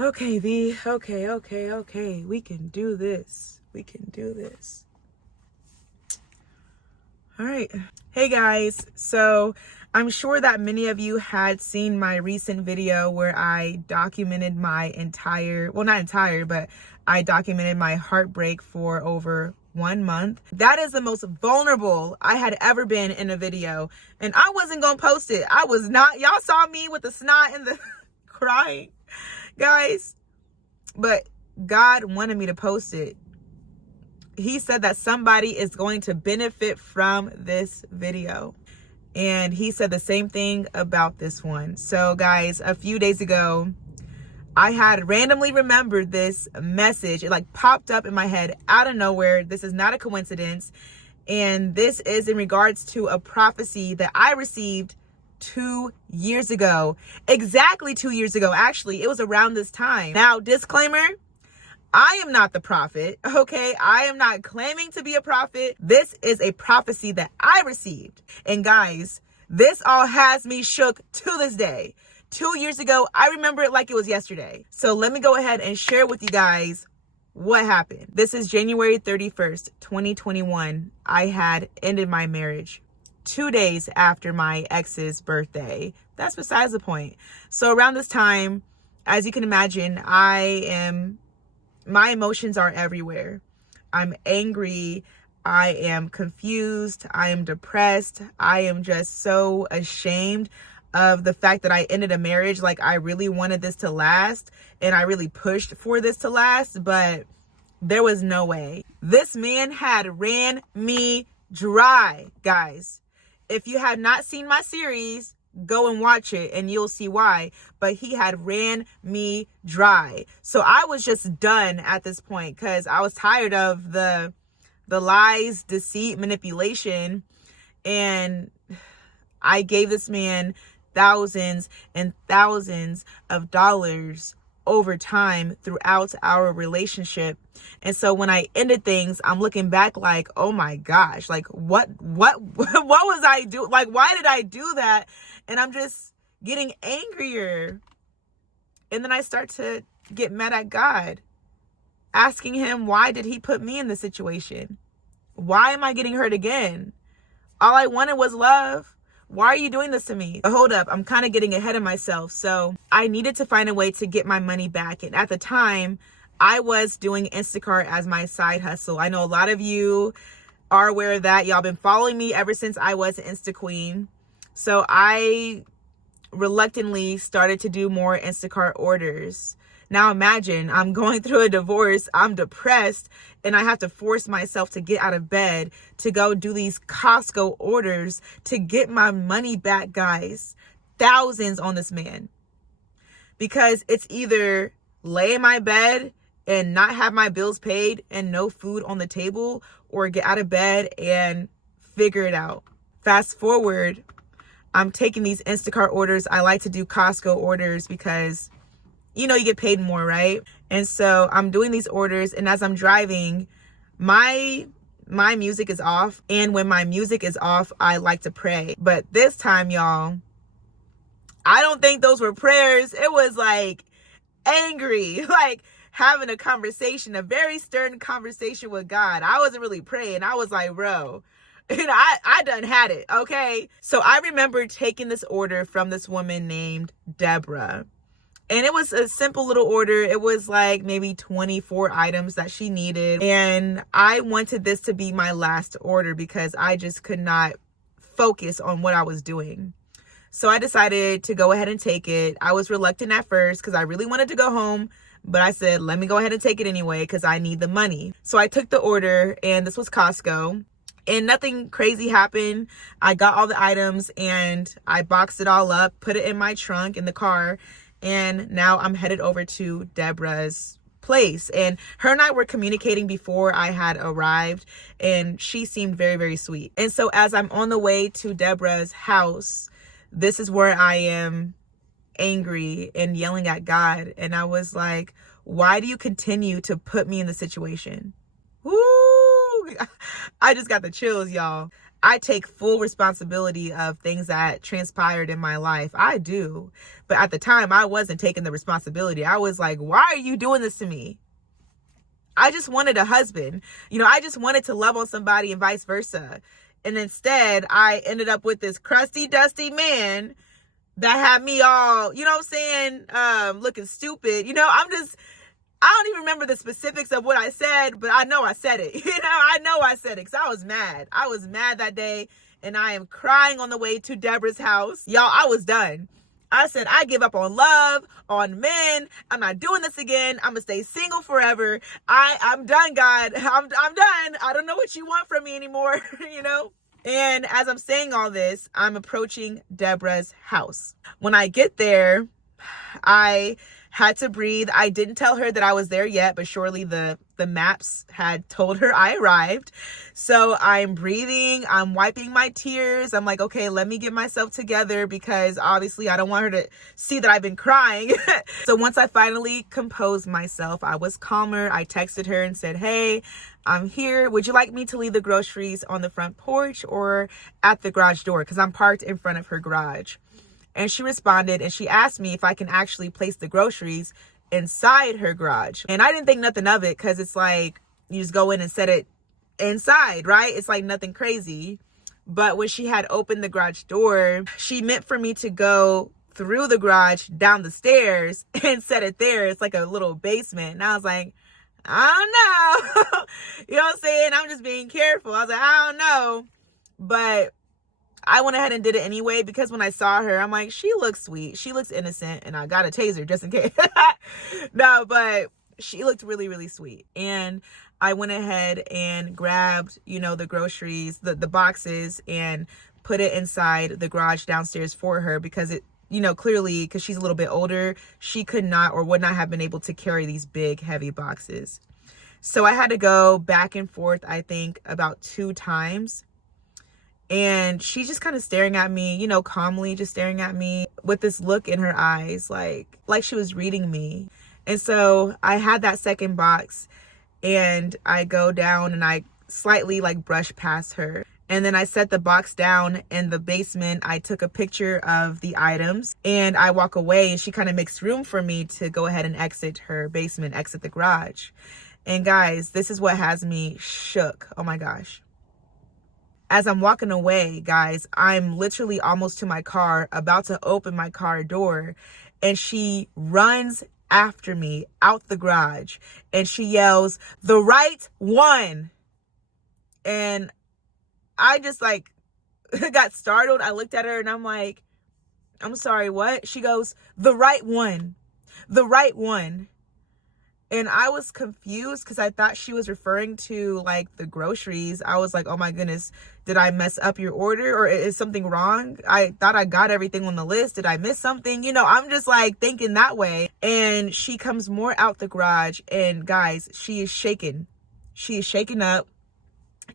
Okay, V. Okay. We can do this. All right. Hey guys. So I'm sure that many of you had seen my recent video where I documented my entire, well, not entire, but I documented my heartbreak for over 1 month. That is the most vulnerable I had ever been in a video. And I wasn't going to post it. I was not. Y'all saw me with the snot and the crying, guys. But God wanted me to post it. He said that somebody is going to benefit from this video. And he said the same thing about this one. So guys, a few days ago, I had randomly remembered this message. It like popped up in my head out of nowhere. This is not a coincidence. And this is in regards to a prophecy that I received 2 years ago. Exactly 2 years ago. Actually, it was around this time. Now, disclaimer, I am not the prophet, okay? I am not claiming to be a prophet. This is a prophecy that I received. And guys, this all has me shook to this day. 2 years ago, I remember it like it was yesterday. So let me go ahead and share with you guys what happened. This is January 31st, 2021. I had ended my marriage 2 days after my ex's birthday. That's besides the point. So around this time, as you can imagine, my emotions are everywhere. I'm angry. I am confused. I am depressed. I am just so ashamed of the fact that I ended a marriage. Like, I really wanted this to last and I really pushed for this to last, but there was no way. This man had ran me dry, guys. If you have not seen my series, go and watch it and you'll see why. But he had ran me dry. So I was just done at this point because I was tired of the lies, deceit, manipulation. And I gave this man thousands and thousands of dollars over time throughout our relationship. And so when I ended things, I'm looking back like, oh my gosh, like what was I doing? Like, why did I do that? And I'm just getting angrier. And then I start to get mad at God, asking him, why did he put me in this situation? Why am I getting hurt again? All I wanted was love. Why are you doing this to me? Hold up, I'm kind of getting ahead of myself. So I needed to find a way to get my money back. And at the time, I was doing Instacart as my side hustle. I know a lot of you are aware of that. Y'all been following me ever since I was Insta Queen. So I reluctantly started to do more Instacart orders. Now imagine, I'm going through a divorce, I'm depressed, and I have to force myself to get out of bed to go do these Costco orders to get my money back, guys. Thousands on this man. Because it's either lay in my bed and not have my bills paid and no food on the table, or get out of bed and figure it out. Fast forward, I'm taking these Instacart orders. I like to do Costco orders because, you know, you get paid more, right? And so I'm doing these orders, and as I'm driving, my music is off. And when my music is off, I like to pray. But this time, y'all, I don't think those were prayers. It was like angry, like having a conversation, a very stern conversation with God. I wasn't really praying. I was like, bro, and I done had it, okay? So I remember taking this order from this woman named Deborah. And it was a simple little order. It was like maybe 24 items that she needed. And I wanted this to be my last order because I just could not focus on what I was doing. So I decided to go ahead and take it. I was reluctant at first because I really wanted to go home. But I said, let me go ahead and take it anyway because I need the money. So I took the order, and this was Costco. And nothing crazy happened. I got all the items and I boxed it all up, put it in my trunk in the car. And now I'm headed over to Deborah's place. And her and I were communicating before I had arrived, and she seemed very, very sweet. And so as I'm on the way to Deborah's house, this is where I am angry and yelling at God. And I was like, why do you continue to put me in the situation? Woo! I just got the chills, y'all. I take full responsibility of things that transpired in my life. I do. But at the time, I wasn't taking the responsibility. I was like, why are you doing this to me? I just wanted a husband. I just wanted to love on somebody and vice versa. And instead, I ended up with this crusty, dusty man that had me all, you know what I'm saying, looking stupid. I don't even remember the specifics of what I said, but I know I said it. I know I said it because I was mad. I was mad that day, and I am crying on the way to Deborah's house. Y'all, I was done. I said, I give up on love, on men. I'm not doing this again. I'm going to stay single forever. I'm done, God. I'm done. I don't know what you want from me anymore, And as I'm saying all this, I'm approaching Deborah's house. When I get there, I had to breathe. I didn't tell her that I was there yet, but surely the maps had told her I arrived. So I'm breathing, I'm wiping my tears. I'm like, okay, let me get myself together because obviously I don't want her to see that I've been crying. So once I finally composed myself, I was calmer. I texted her and said, hey, I'm here. Would you like me to leave the groceries on the front porch or at the garage door? Because I'm parked in front of her garage. And she responded and she asked me if I can actually place the groceries inside her garage. And I didn't think nothing of it because it's like you just go in and set it inside, right? It's like nothing crazy. But when she had opened the garage door, she meant for me to go through the garage, down the stairs, and set it there. It's like a little basement. And I was like, I don't know. You know what I'm saying? I'm just being careful. I was like, I don't know. But I went ahead and did it anyway because when I saw her, I'm like, she looks sweet. She looks innocent. And I got a taser just in case. No, but she looked really, really sweet. And I went ahead and grabbed, the groceries, the boxes, and put it inside the garage downstairs for her because it, clearly because she's a little bit older, she could not or would not have been able to carry these big, heavy boxes. So I had to go back and forth, I think, about 2 times. And she's just kind of staring at me, calmly just staring at me with this look in her eyes, like she was reading me. And so I had that second box and I go down and I slightly brush past her. And then I set the box down in the basement. I took a picture of the items and I walk away and she kind of makes room for me to go ahead and exit her basement, exit the garage. And guys, this is what has me shook. Oh my gosh. As I'm walking away, guys, I'm literally almost to my car, about to open my car door, and she runs after me out the garage, and she yells, "The right one!" And I just got startled. I looked at her and I'm like, I'm sorry, what? She goes, "The right one, the right one." And I was confused because I thought she was referring to the groceries. I was like, oh my goodness, did I mess up your order or is something wrong? I thought I got everything on the list. Did I miss something? I'm just thinking that way. And she comes more out the garage and guys, she is shaken. She is shaken up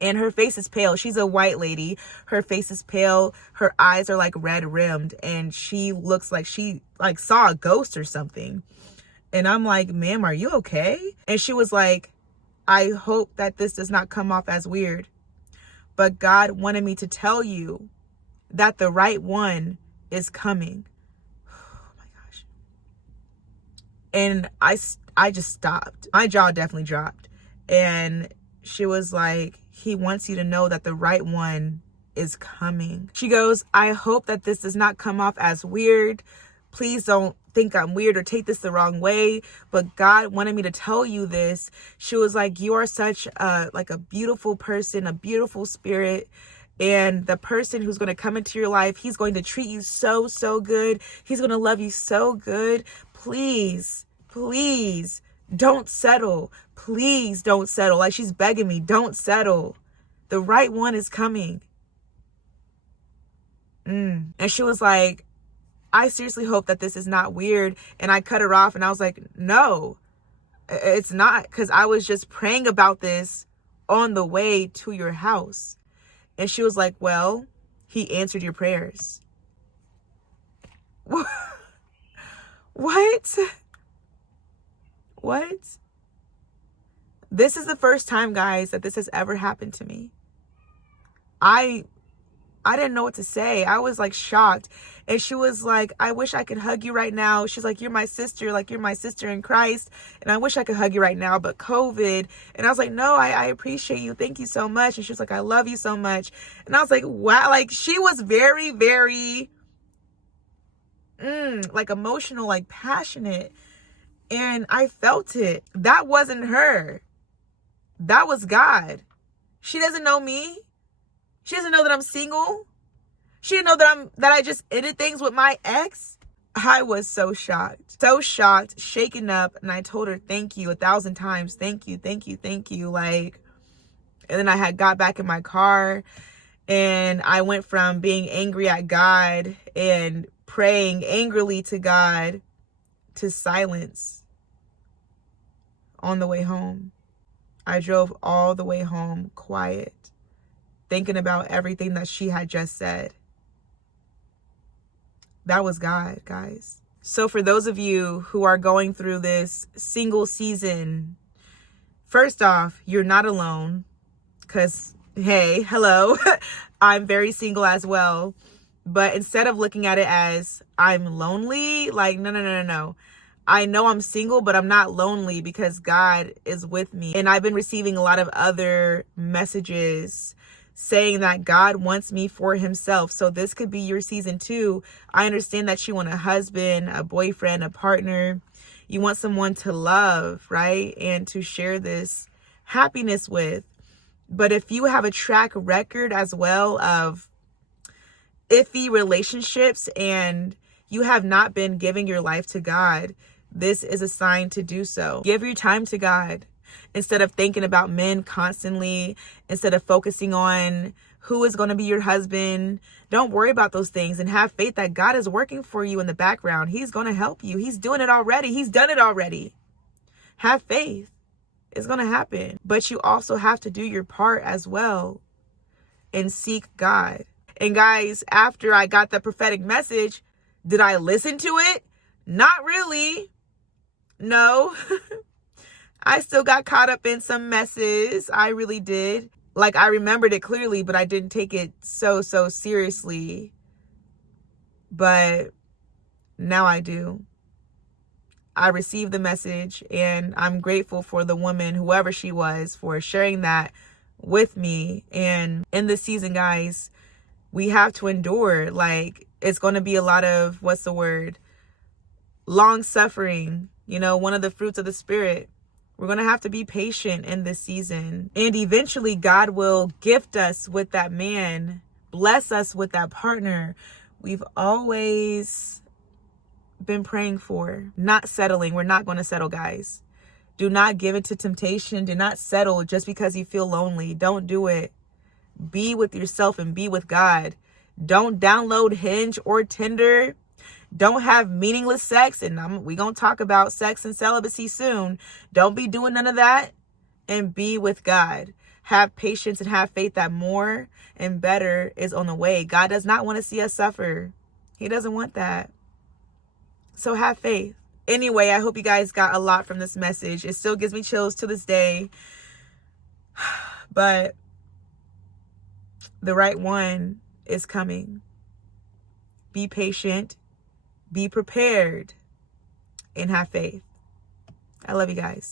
and her face is pale. She's a white lady. Her face is pale. Her eyes are red rimmed and she looks like she saw a ghost or something. And I'm like, ma'am, are you okay? And she was like, I hope that this does not come off as weird. But God wanted me to tell you that the right one is coming. Oh my gosh. And I just stopped. My jaw definitely dropped. And she was like, he wants you to know that the right one is coming. She goes, I hope that this does not come off as weird. Please don't think I'm weird or take this the wrong way, but God wanted me to tell you this. She was like, you are such a beautiful person, a beautiful spirit, and the person who's going to come into your life, he's going to treat you so, so good. He's going to love you so good. Please, please don't settle. Please don't settle. She's begging me, don't settle. The right one is coming. And she was like, I seriously hope that this is not weird. And I cut her off and I was like, no, it's not. Because I was just praying about this on the way to your house. And she was like, well, he answered your prayers. What? What? This is the first time, guys, that this has ever happened to me. I I didn't know what to say. I was like shocked. And she was like, I wish I could hug you right now. She's like, you're my sister. Like, you're my sister in Christ. And I wish I could hug you right now, but COVID. And I was like, no, I appreciate you. Thank you so much. And she was like, I love you so much. And I was like, wow. Like, she was very, very, like emotional, like passionate. And I felt it. That wasn't her. That was God. She doesn't know me. She doesn't know that I'm single. She didn't know that I just ended things with my ex. I was so shocked, shaken up. And I told her, thank you 1,000 times. Thank you, thank you, thank you. Like, and then I had got back in my car and I went from being angry at God and praying angrily to God to silence on the way home. I drove all the way home quiet, thinking about everything that she had just said. That was God, guys. So for those of you who are going through this single season, first off, you're not alone, because, hey, hello, I'm very single as well. But instead of looking at it as I'm lonely, like, no. I know I'm single, but I'm not lonely because God is with me. And I've been receiving a lot of other messages saying that God wants me for himself. So this could be your season too. I understand that you want a husband, a boyfriend, a partner. You want someone to love, right? And to share this happiness with. But if you have a track record as well of iffy relationships and you have not been giving your life to God, this is a sign to do so. Give your time to God. Instead of thinking about men constantly, instead of focusing on who is going to be your husband, don't worry about those things and have faith that God is working for you in the background. He's going to help you. He's doing it already. He's done it already. Have faith. It's going to happen. But you also have to do your part as well and seek God. And guys, after I got the prophetic message, did I listen to it? Not really. No. I still got caught up in some messes. I really did. Like, I remembered it clearly, but I didn't take it so seriously. But now I do. I received the message and I'm grateful for the woman, whoever she was, for sharing that with me. And in this season, guys, we have to endure. Like, it's going to be a lot of, what's the word? Long suffering, one of the fruits of the Spirit. We're going to have to be patient in this season. And eventually God will gift us with that man, bless us with that partner we've always been praying for. Not settling. We're not going to settle, guys. Do not give it to temptation. Do not settle just because you feel lonely. Don't do it. Be with yourself and be with God. Don't download Hinge or Tinder. Don't have meaningless sex. And we're going to talk about sex and celibacy soon. Don't be doing none of that. And be with God. Have patience and have faith that more and better is on the way. God does not want to see us suffer. He doesn't want that. So have faith. Anyway, I hope you guys got a lot from this message. It still gives me chills to this day. But the right one is coming. Be patient. Be prepared. And have faith. I love you guys.